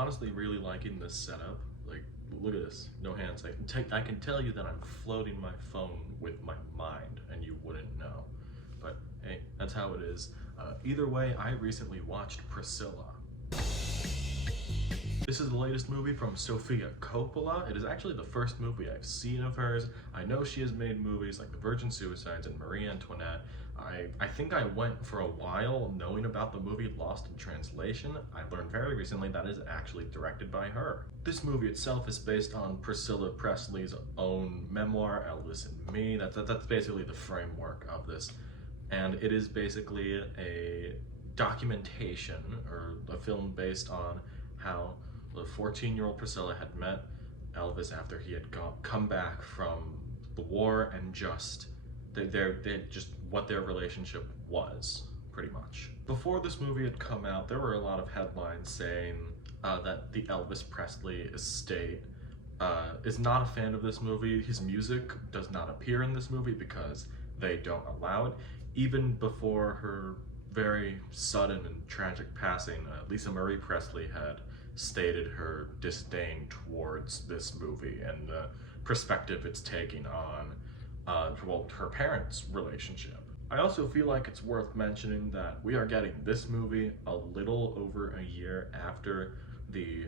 honestly really liking this setup. Like, look at this, no hands. I can tell you that I'm floating my phone with my mind, and you wouldn't know. But hey, that's how it is. Either way, I recently watched Priscilla. This is the latest movie from Sofia Coppola. It is actually the first movie I've seen of hers. I know she has made movies like The Virgin Suicides and Marie Antoinette. I think I went for a while knowing about the movie Lost in Translation. I learned very recently that is actually directed by her. This movie itself is based on Priscilla Presley's own memoir, Elvis and Me. That's basically the framework of this. And it is basically a documentation, or a film based on how the 14-year-old Priscilla had met Elvis after he had come back from the war, and just what their relationship was, pretty much. Before this movie had come out, there were a lot of headlines saying that the Elvis Presley estate is not a fan of this movie. His music does not appear in this movie because they don't allow it. Even before her very sudden and tragic passing, Lisa Marie Presley had stated her disdain towards this movie and the perspective it's taking on her parents' relationship. I also feel like it's worth mentioning that we are getting this movie a little over a year after the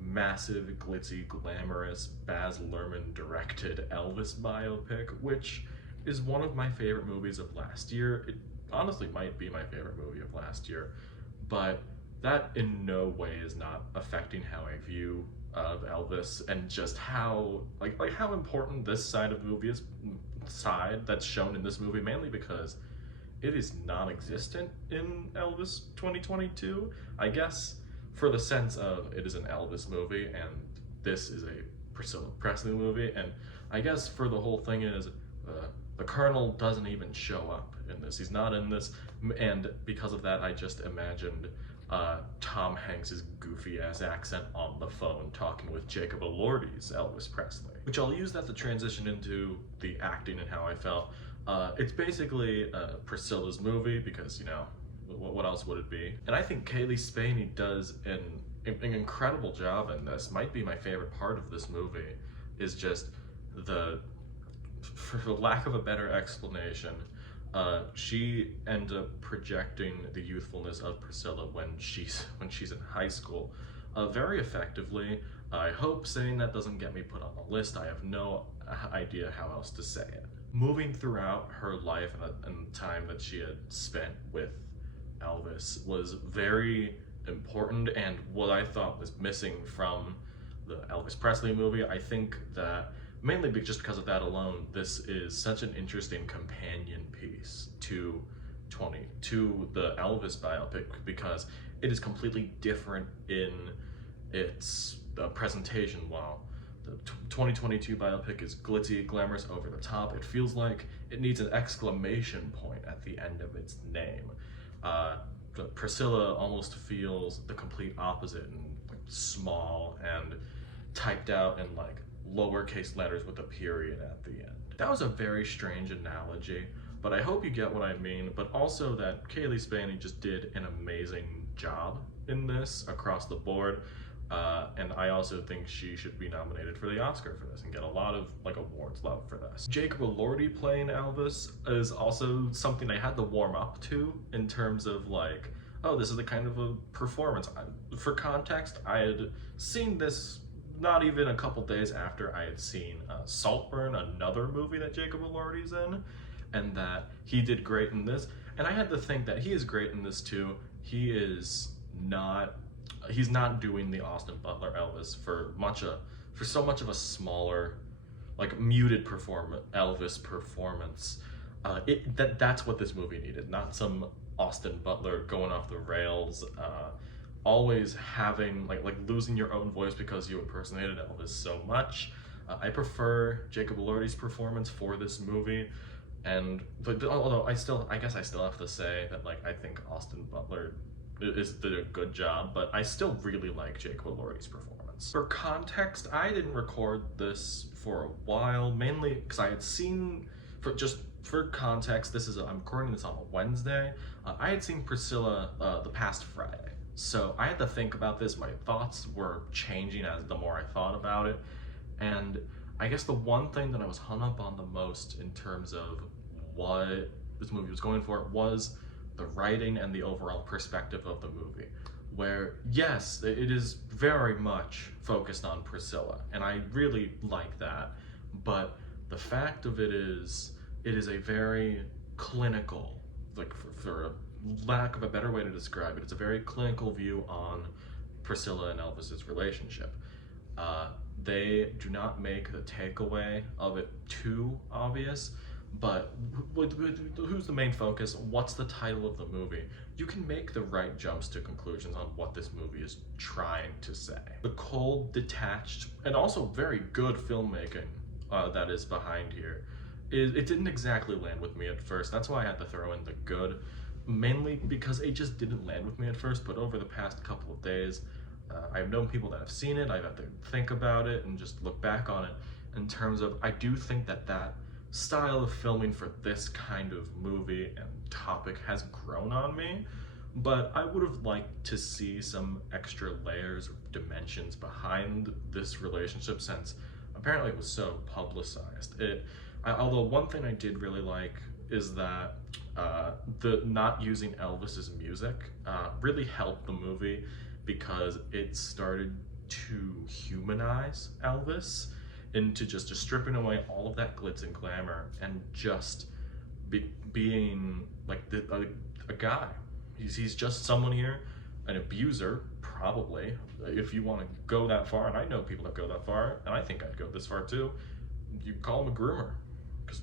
massive, glitzy, glamorous Baz Luhrmann directed Elvis biopic, which is one of my favorite movies of last year. It honestly might be my favorite movie of last year, but that in no way is not affecting how I view of Elvis, and just how how important this side of the movie is, that's shown in this movie, mainly because it is non-existent in Elvis 2022. I guess for the sense of it is an Elvis movie and this is a Priscilla Presley movie, and I guess for the whole thing is the Colonel doesn't even show up in this. He's not in this, and because of that, I just imagined Tom Hanks's goofy ass accent on the phone talking with Jacob Elordi's Elvis Presley, which I'll use that to transition into the acting and how I felt. It's basically Priscilla's movie because, you know, what else would it be? And I think Cailee Spaeny does an incredible job in this. Might be my favorite part of this movie is just for lack of a better explanation, she ends up projecting the youthfulness of Priscilla when she's in high school very effectively. I hope saying that doesn't get me put on the list. I have no idea how else to say it. Moving throughout her life and the time that she had spent with Elvis was very important, and what I thought was missing from the Elvis Presley movie. I think that mainly just because of that alone, this is such an interesting companion piece to the Elvis biopic, because it is completely different in its presentation. While the 2022 biopic is glitzy, glamorous, over the top, it feels like it needs an exclamation point at the end of its name. Priscilla almost feels the complete opposite, and small and typed out in lowercase letters with a period at the end. That was a very strange analogy, but I hope you get what I mean, but also that Cailee Spaeny just did an amazing job in this across the board, and I also think she should be nominated for the Oscar for this and get a lot of awards love for this. Jacob Elordi playing Elvis is also something I had to warm up to, in terms of oh, this is the kind of a performance. For context, I had seen this not even a couple days after I had seen Saltburn, another movie that Jacob Elordi's in, and that he did great in this. And I had to think that he is great in this too. He's not doing the Austin Butler Elvis for so much of a smaller, muted Elvis performance. That's what this movie needed, not some Austin Butler going off the rails, always having losing your own voice because you impersonated Elvis so much. I prefer Jacob Elordi's performance for this movie, although I guess I still have to say that I think Austin Butler did a good job, but I still really like Jacob Elordi's performance. For context, I didn't record this for a while, mainly because I had seen, for context, I'm recording this on a Wednesday. I had seen Priscilla the past Friday, So I had to think about this. My thoughts were changing as the more I thought about it. And I guess the one thing that I was hung up on the most in terms of what this movie was going for was the writing and the overall perspective of the movie. Where, yes, it is very much focused on Priscilla, and I really like that. But the fact of it is a very clinical, like for lack of a better way to describe it, it's a very clinical view on Priscilla and Elvis's relationship. They do not make the takeaway of it too obvious, but who's the main focus? What's the title of the movie? You can make the right jumps to conclusions on what this movie is trying to say. The cold, detached, and also very good filmmaking that is behind here, it didn't exactly land with me at first. That's why I had to throw in the good, mainly because it just didn't land with me at first, but over the past couple of days, I've known people that have seen it. I've had to think about it and just look back on it in terms of, I do think that style of filming for this kind of movie and topic has grown on me, but I would have liked to see some extra layers or dimensions behind this relationship, since apparently it was so publicized. Although one thing I did really like is that the not using Elvis's music really helped the movie, because it started to humanize Elvis into just stripping away all of that glitz and glamour and just being like a guy. He's just someone here, an abuser, probably, if you want to go that far, and I know people that go that far, and I think I'd go this far too. You call him a groomer, because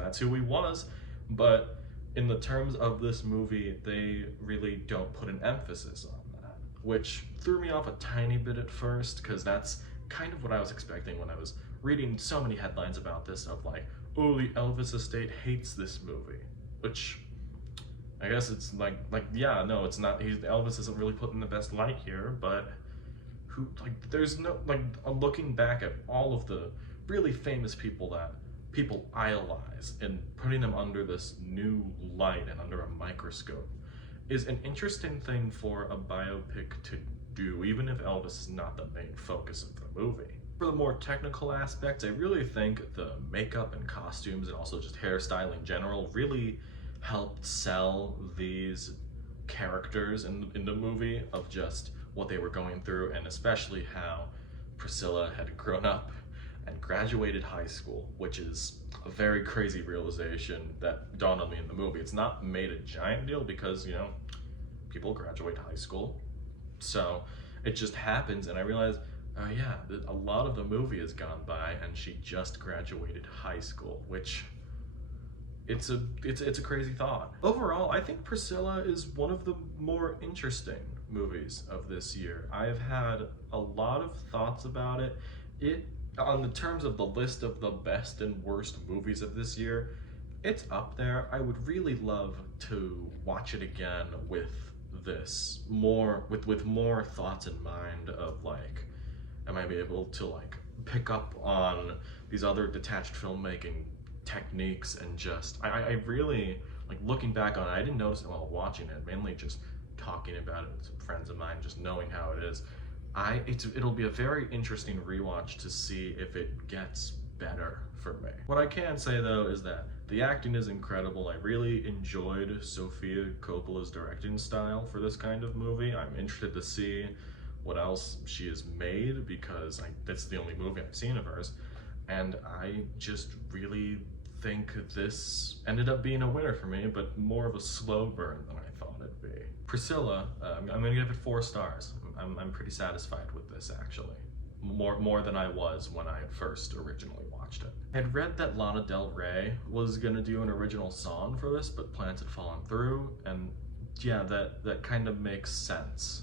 that's who he was. But in the terms of this movie, they really don't put an emphasis on that, which threw me off a tiny bit at first, because that's kind of what I was expecting when I was reading so many headlines about this, of like, oh, the Elvis estate hates this movie, which I guess it's like yeah, no, it's not. Elvis isn't really put in the best light here, but there's no, looking back at all of the really famous people that people idolize and putting them under this new light and under a microscope is an interesting thing for a biopic to do, even if Elvis is not the main focus of the movie. For the more technical aspects, I really think the makeup and costumes, and also just hairstyle in general, really helped sell these characters in the movie, of just what they were going through, and especially how Priscilla had grown up and graduated high school, which is a very crazy realization that dawned on me in the movie. It's not made a giant deal because, you know, people graduate high school, so it just happens, and I realized, yeah, a lot of the movie has gone by and she just graduated high school, which it's a crazy thought. Overall, I think Priscilla is one of the more interesting movies of this year. I've had a lot of thoughts about it. On the terms of the list of the best and worst movies of this year, it's up there. I would really love to watch it again with more thoughts in mind of like, am I able to like pick up on these other detached filmmaking techniques, and just I really like looking back on it. I didn't notice it while watching it, mainly just talking about it with some friends of mine, just knowing how it is. It'll be a very interesting rewatch to see if it gets better for me. What I can say though is that the acting is incredible. I really enjoyed Sofia Coppola's directing style for this kind of movie. I'm interested to see what else she has made, because that's the only movie I've seen of hers, and I just really think this ended up being a winner for me, but more of a slow burn than I thought it'd be. Priscilla, I'm gonna give it 4 stars. I'm pretty satisfied with this, actually. More than I was when I had first originally watched it. I had read that Lana Del Rey was gonna do an original song for this, but plans had fallen through, and yeah, that kind of makes sense.